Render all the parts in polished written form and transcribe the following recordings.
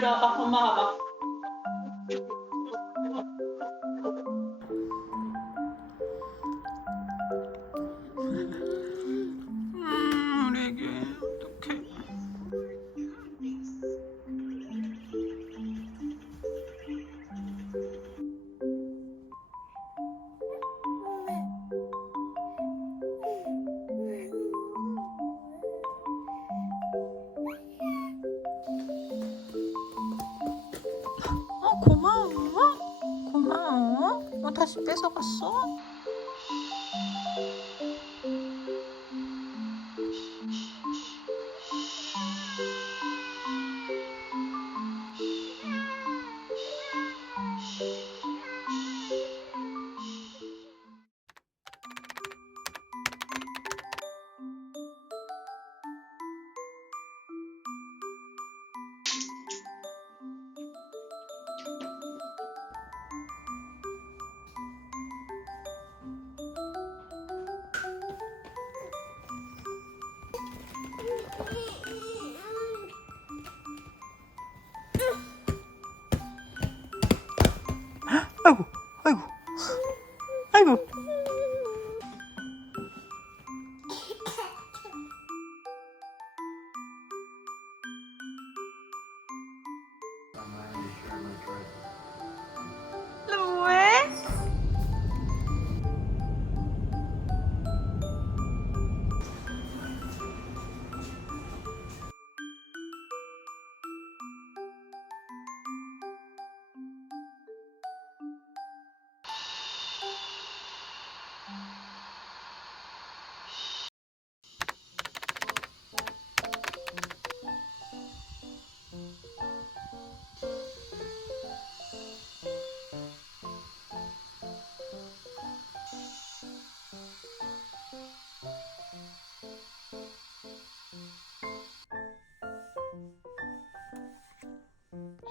일로 와봐. 엄마 와봐. 우리 애기 어떡해. 고마워. 고마워. 다시 뺏어갔어? 아이고, 아이고, 아이고. 뭐해?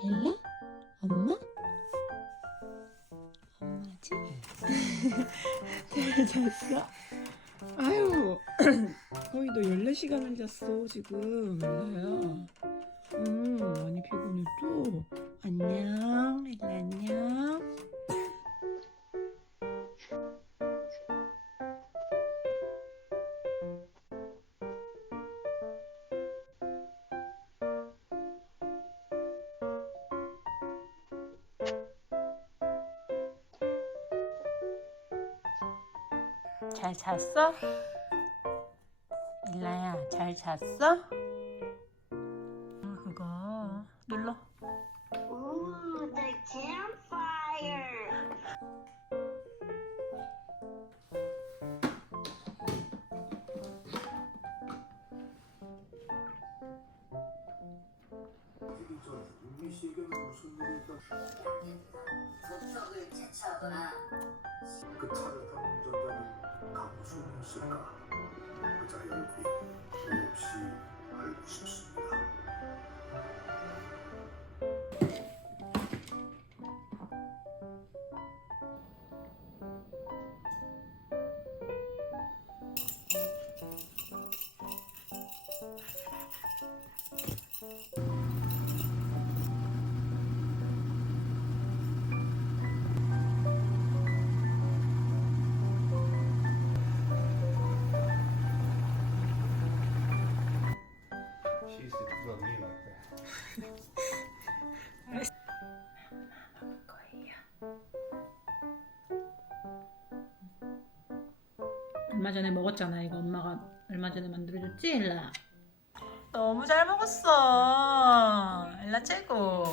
엘라? 엄마? 엄마지? 잘 잤어? 아유 거의 너 14시간을 잤어 지금 엘라야. 많이 피곤해 또. 안녕 엘라 안녕. 잘 잤어? 일라야 잘 잤어? 그거 눌러. Ooh, the campfire. 소속을 제쳐하거나 그 차를 탄 운전자는 강수였을까? 그자의 얼굴이 몹시 알고 싶습니다. She used to look at me like that. 얼마 전에 먹었잖아. 이거 엄마가 얼마 전에 만들어줬지 엘라? 너무 잘 먹었어. 엘라 최고.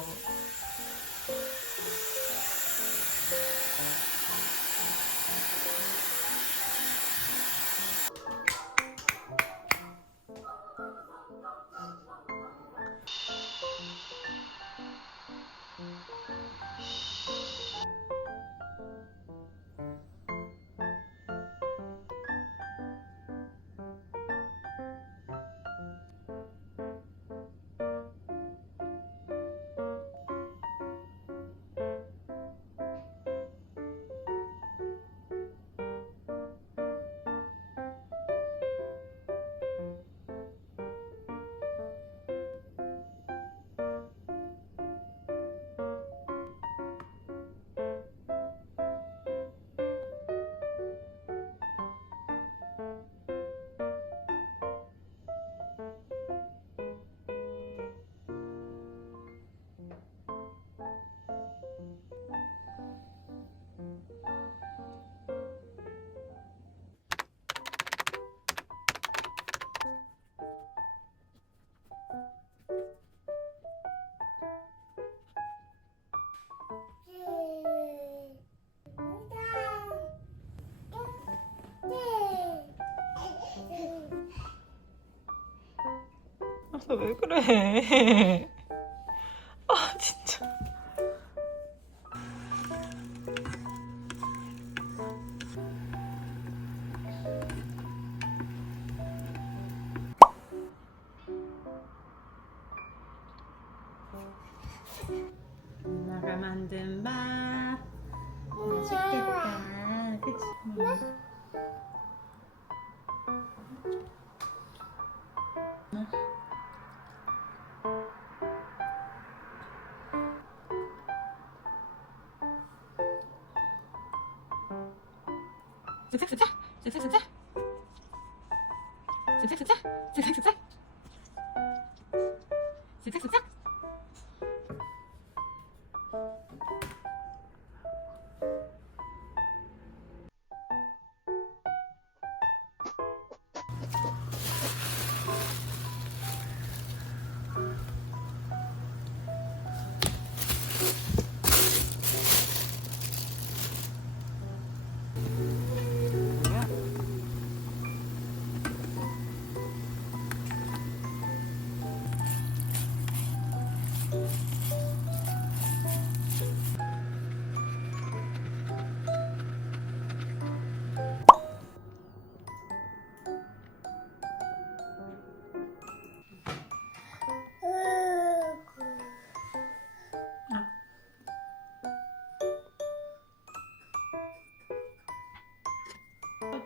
너 왜 그래? 아 진짜. 엄마가 만든 밥 맛있겠다. 그치? 슥슥슥슥 슥슥슥슥 슥슥슥슥 슥슥슥슥 슥슥슥슥.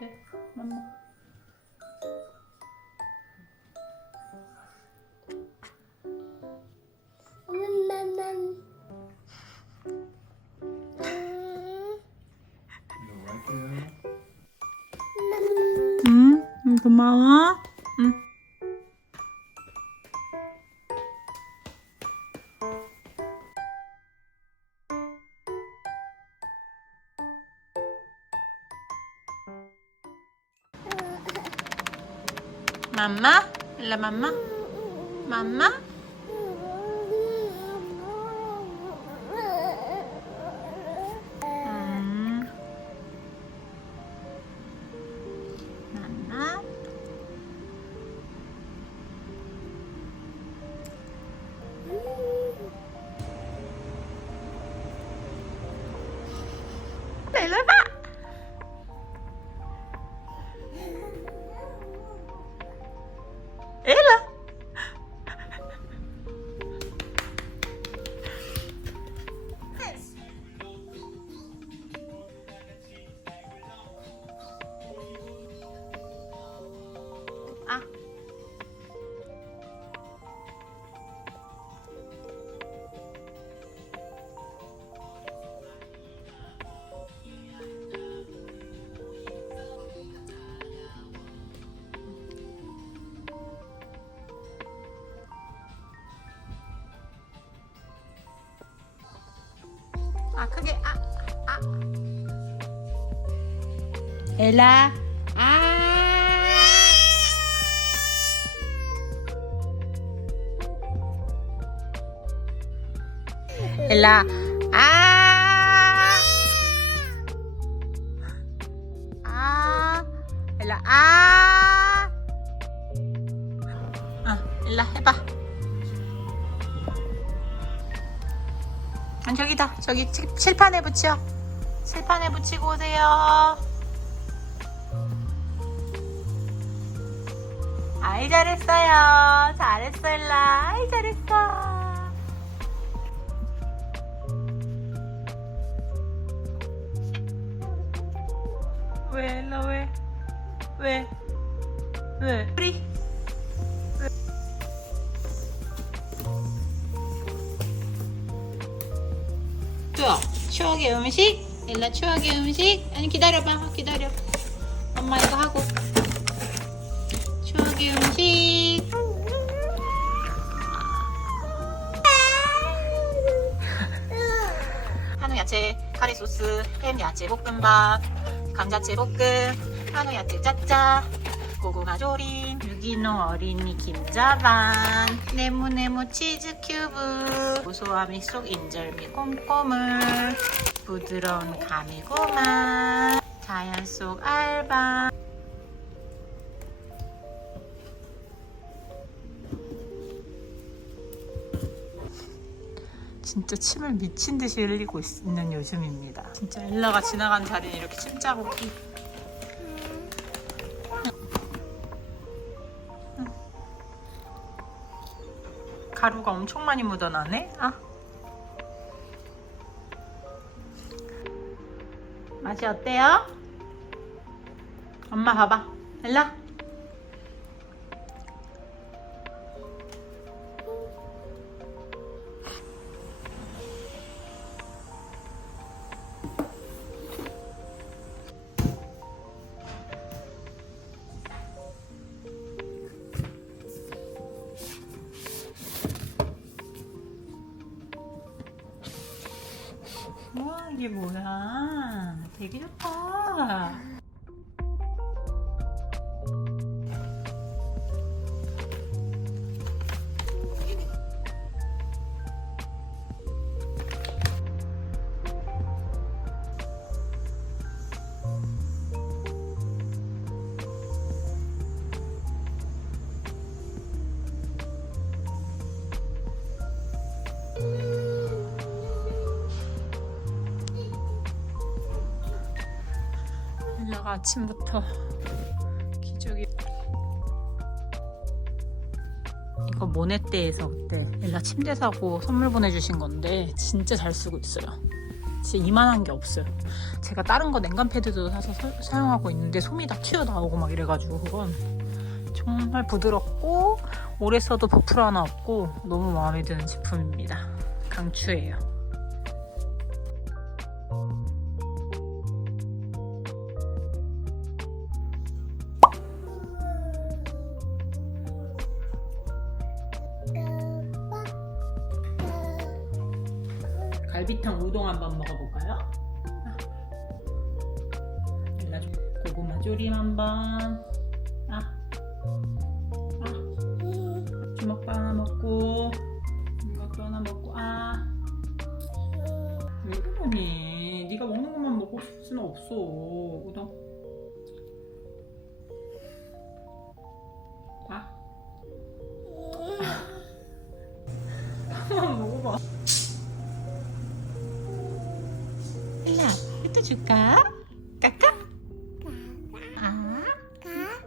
돼. 맘마. 고마워. 맘마? 일로 맘마? 맘마? 맘마? 일로 봐! Ella. Ah. 아 크게 아 엘라 엘라 엘라 엘라 해봐. 저기다 저기 칠판에 붙여. 칠판에 붙이고 오세요. 아이 잘했어요. 잘했어 엘라. 아이 잘했어. 왜 엘라 왜? 우리 추억의 음식? 엘라 추억의 음식? 아니 기다려봐. 기다려. 엄마 이거 하고. 추억의 음식. 한우 야채 카레 소스, 햄 야채 볶음밥, 감자채 볶음, 한우 야채 짜짜, 고구마 조림, 유기농 어린이 김자반, 네모네모 치즈 큐브, 고소함이 쏙 인절미 꼼꼼을, 부드러운 가미고마, 자연 속 알밤. 진짜 침을 미친 듯이 흘리고 있는 요즘입니다. 진짜 엘라가 지나간 자리는 이렇게 침자국이. 가루가 엄청 많이 묻어나네. 아. 맛이 어때요? 엄마 봐봐. 엘라. 우와, 이게 뭐야? 되게 좋다. 엘라가 아침부터 기저귀 이거 모네떼에서 그때 엘라 침대 사고 선물 보내주신 건데 진짜 잘 쓰고 있어요. 진짜 이만한 게 없어요. 제가 다른 거 냉감 패드도 사서 사용하고 있는데 솜이 다 튀어나오고 막 이래가지고 그건 정말 부드럽고 오래 써도 버플 하나 없고 너무 마음에 드는 제품입니다. 강추해요. 갈비탕 우동 한번 먹어볼까요? 고구마 조림 한번. 주먹밥 하나 먹고 이것도 하나 먹고. 왜 그러니? 네가 먹는 것만 먹고 싶을 수는 없어. 우동. 한번 먹어봐. 엘라, 이것도 줄까? 까까?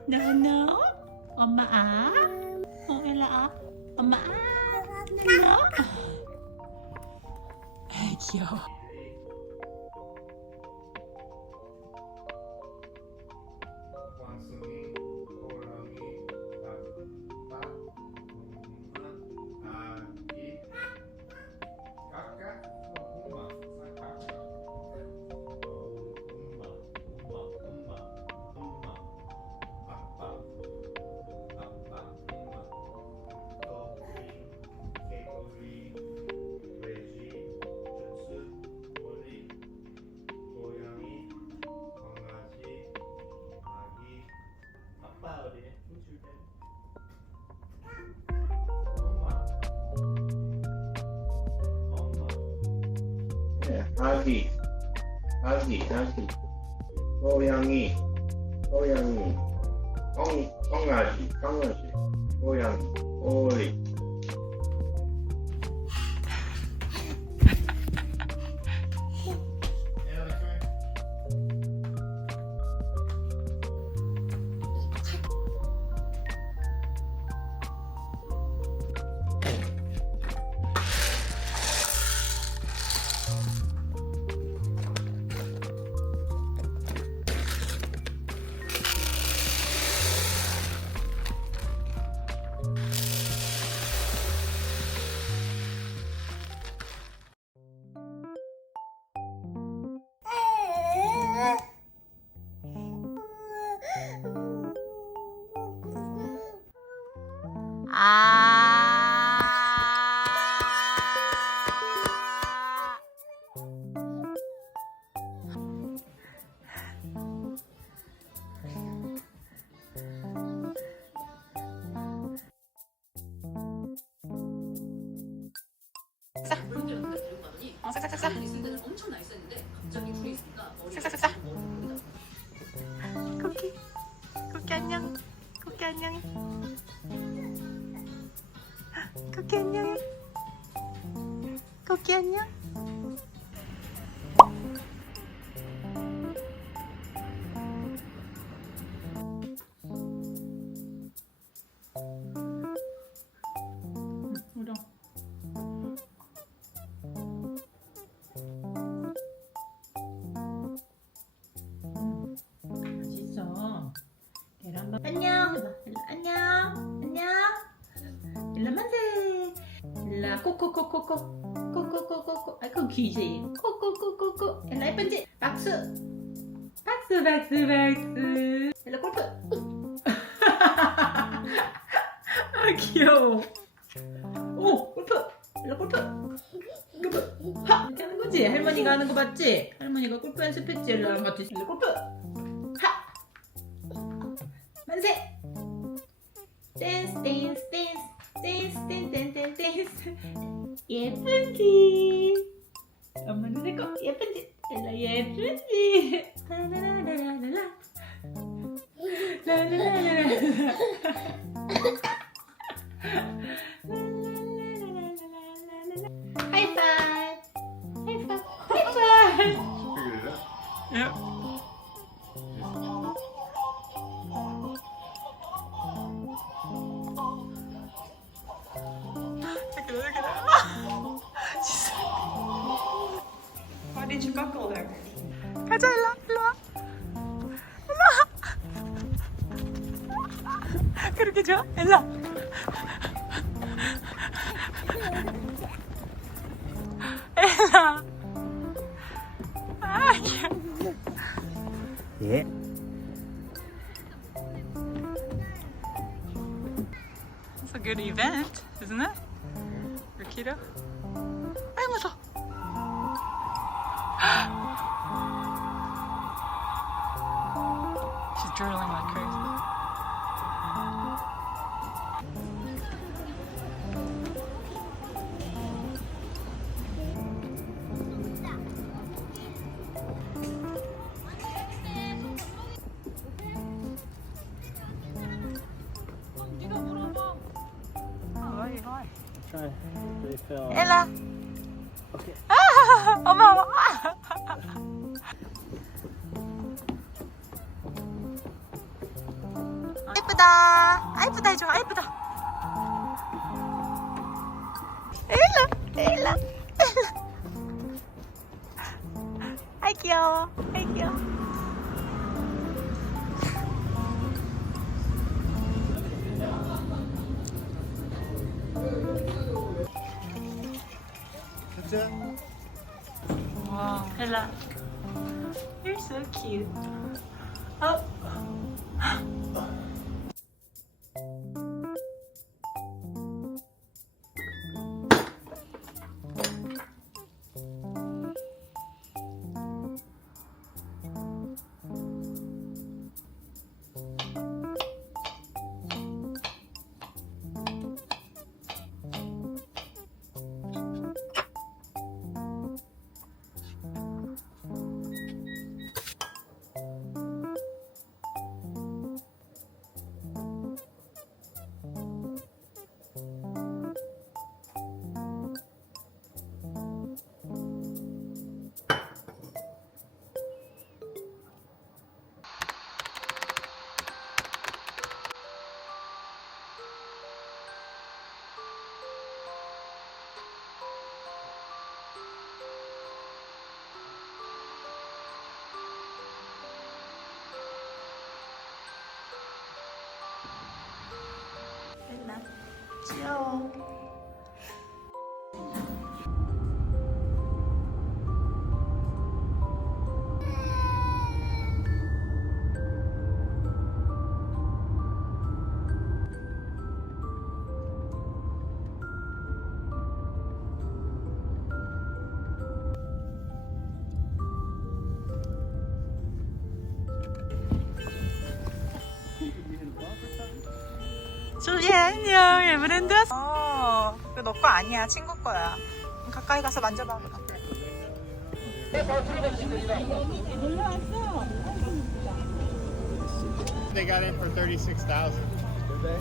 노노? 엄마 엘라 엄마 no? 귀여워. 왕숭이, 호랑이, 닭, 아기, 까까, 엄마, 까까, 엄마, 아빠, 엄마, 개구리, 돼지, 준수, 오리, 고양이, 강아지, 아기, 아빠 어디에? 엄마. 아기, 고양이, 강아지, 고양이, 오리. 싹싹싹싹. 엄청 나있었는데 갑자기 둘이 있으니까 싹싹싹싹. 쿠키 안녕. 쿠키 안녕해. 쿠키 안녕해. 쿠키. 아기 안녕. 우령. 맛있어. 계란밥. 안녕. 안녕. 안녕. 일라 만세. 일라 코코코코코. 코코코코코. 아이고 귀지. 코코코코코. 일라 예쁜지. 박수. 박수 박수 박수. 일라 골프. 아 귀여워. 오 골프. 일라 골프. 골프. 하 이렇게 하는 거지. 할머니가 하는 거 봤지? 할머니가 골프 연습했지. 일라랑 같이. 일라 골프. 하. 만세. 댄스 댄스 댄스 댄스 댄스 댄스 댄스. 예쁜지 엄마 눈에 꼭 예쁜지 엘라 예쁜지 라라라라라라 라라라라라 하이파이브 하이파이브 하이파이브. Figured it out. Yeah. Why did you buckle there? 가자 일로 일로 와. 일로 와. 그렇게 좋아? 일로 와. 일로 와. 아 귀여워. 예. It's a good event, isn't it? For Keto. 아이 무서워. She's drooling like crazy. 네가 물어봐. 아, Try to refill. 엘라. Okay. 어머. 예쁘다. 아 예쁘다 해줘. 아 예쁘다. 엘라. 엘라. 엘라. 아이 귀여워. 아이 귀여워. That's it. Wow, Ella, you're so cute. Oh. Ella, 귀여워. 줄리에 안녕. 얘 브랜드 왔어. 이거 너 거 아니야. 친구 거야. 가까이 가서 만져봐. They got in for 36,000. Did they?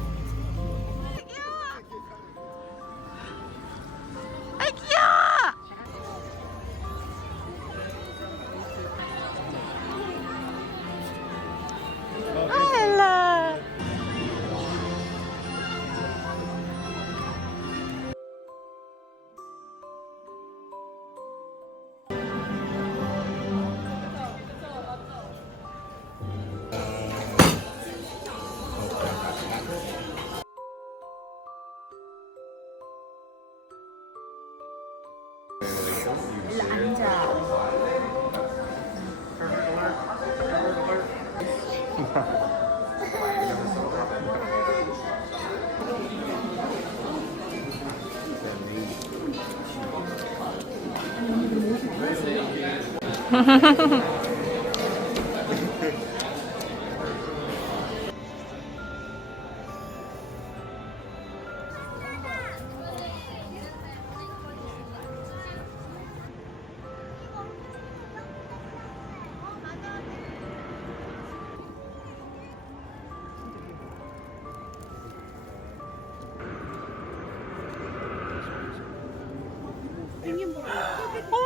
아 귀여워. 오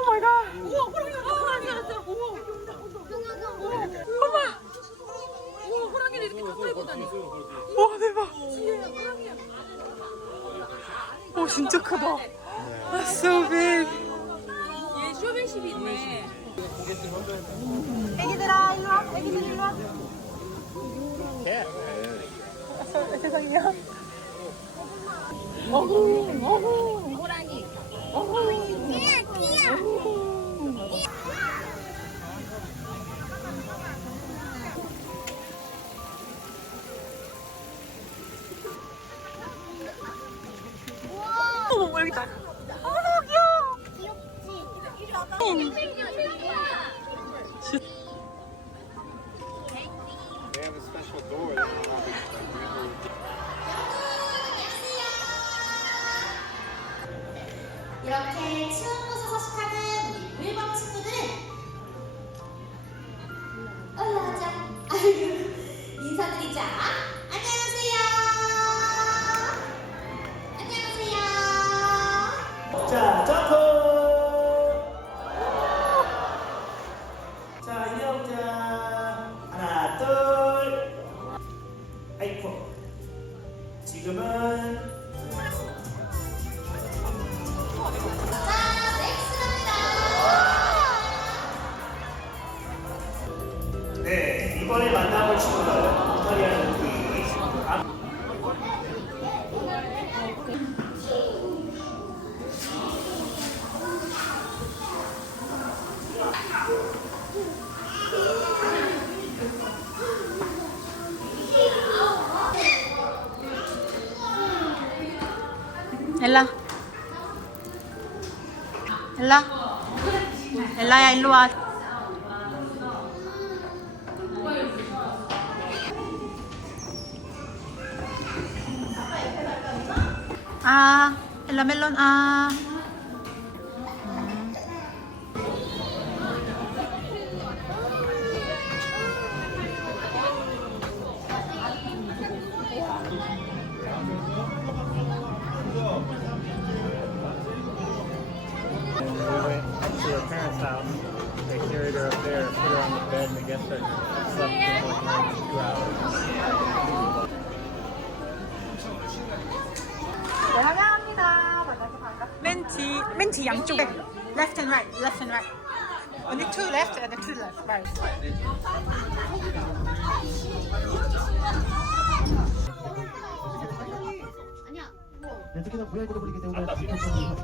마이 갓. 우와, 호랑이 왔어. 어머. 우와, 호랑이를 이렇게 가까이 보다니. 와, 대박. 오, 진짜 크다. That's so big. 얘 쇼맨십이 있네. 애기들아, 일로 와. 애기들 일로 와. 세상이야. 어후. 호랑이. 어머, 여기 있다. 어머, 귀여워. They have a special door. They don't allow the 이렇게 추운 곳에 서식하는 우리 물범 친구들은 올라가자. 아이고, 인사드리자. 안녕하세요. 안녕하세요. 자, 점프! 자, 이어보자. 하나, 둘. 아이고. 지금은 네, 이번에 만나볼 친구는 이탈리안 퀴즈. 엘라. 엘라. 엘라야, 일로 와. 아, 엘라 멜론 아. And we went up to her parents' house. They carried her up there, put her on the bed, and I guess they slept for like 2 hours. 맨 뒤 양쪽에 left and right, left and right. Only two left and two left, right. 특히나 고양이 걸어버리기 때문에 불편성이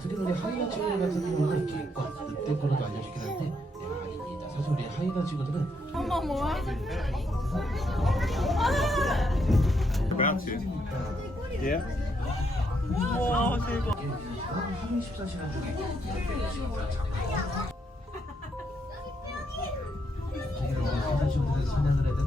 특히 우리 하이나 친구들 같은 경우는 개과 늑대 거라도 알려주긴 한데 아닙니다. 사실 우리 하이나 친구들은 About to. Yeah? 하루 14시간 중에 8시간 다 하이나 친구들은 사냥을 해야 되는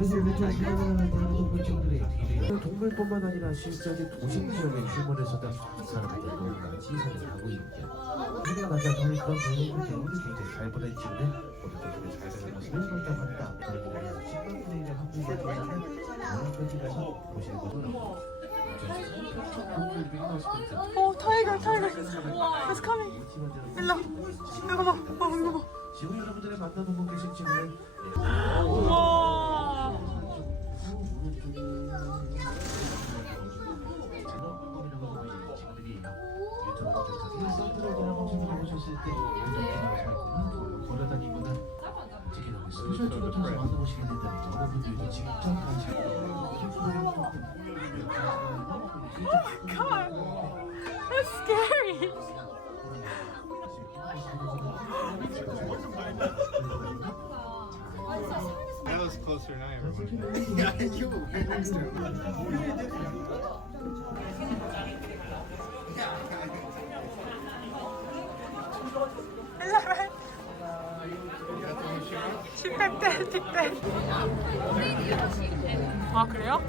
그래서 이렇게 생각하는 동물 친구들이 동물뿐만 아니라 실제로 도심 지역의 휴먼에서도 사람들이 같이 살아가고 있죠. 우리가 맞아 그런 동물들 대부분 굉장히 잘 보내 때문에 모두들 잘 사는 것을 설명한다. 그리고 10만 분의 1의 한국에서는 어느 편지에서 보시는 것으로 오, 타이거. It's coming. 엘라, 이거 봐. 이거 봐. 지금 여러분들의 만나보고 계신 친구는 우와. 제가 유튜브 검색하세요. 썬드로그라는 검색을 보셨을 때 운전기사가 살거나 걸어다니거나 특히 여기 스페셜 타서 만나보시게 된다면 여러분들이 직접 That's scary. That was closer than I ever would. Yeah, you were right next to him. 뒷배. 아 그래요?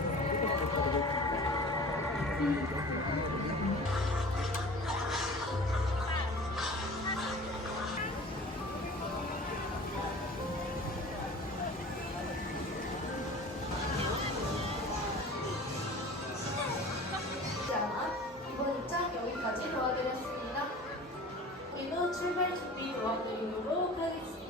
이번 입장 여기까지 도와드렸습니다. 이후 출발 준비 도와드리도록 하겠습니다.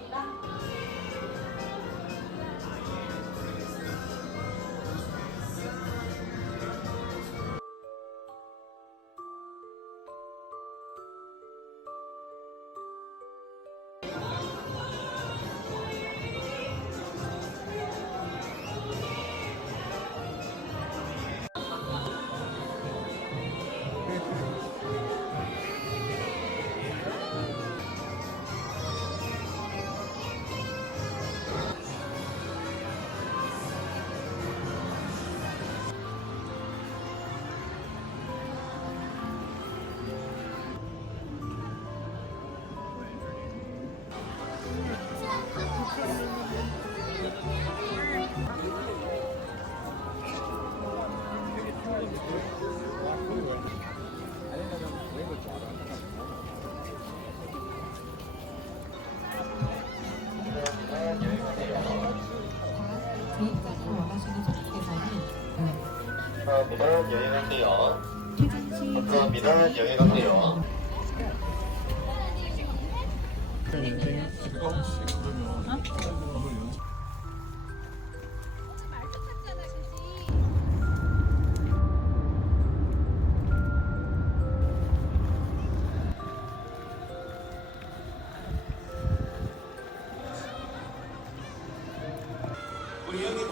감사합니다. 여행하세요. 감사합니다. 여행하세요. 우리 여기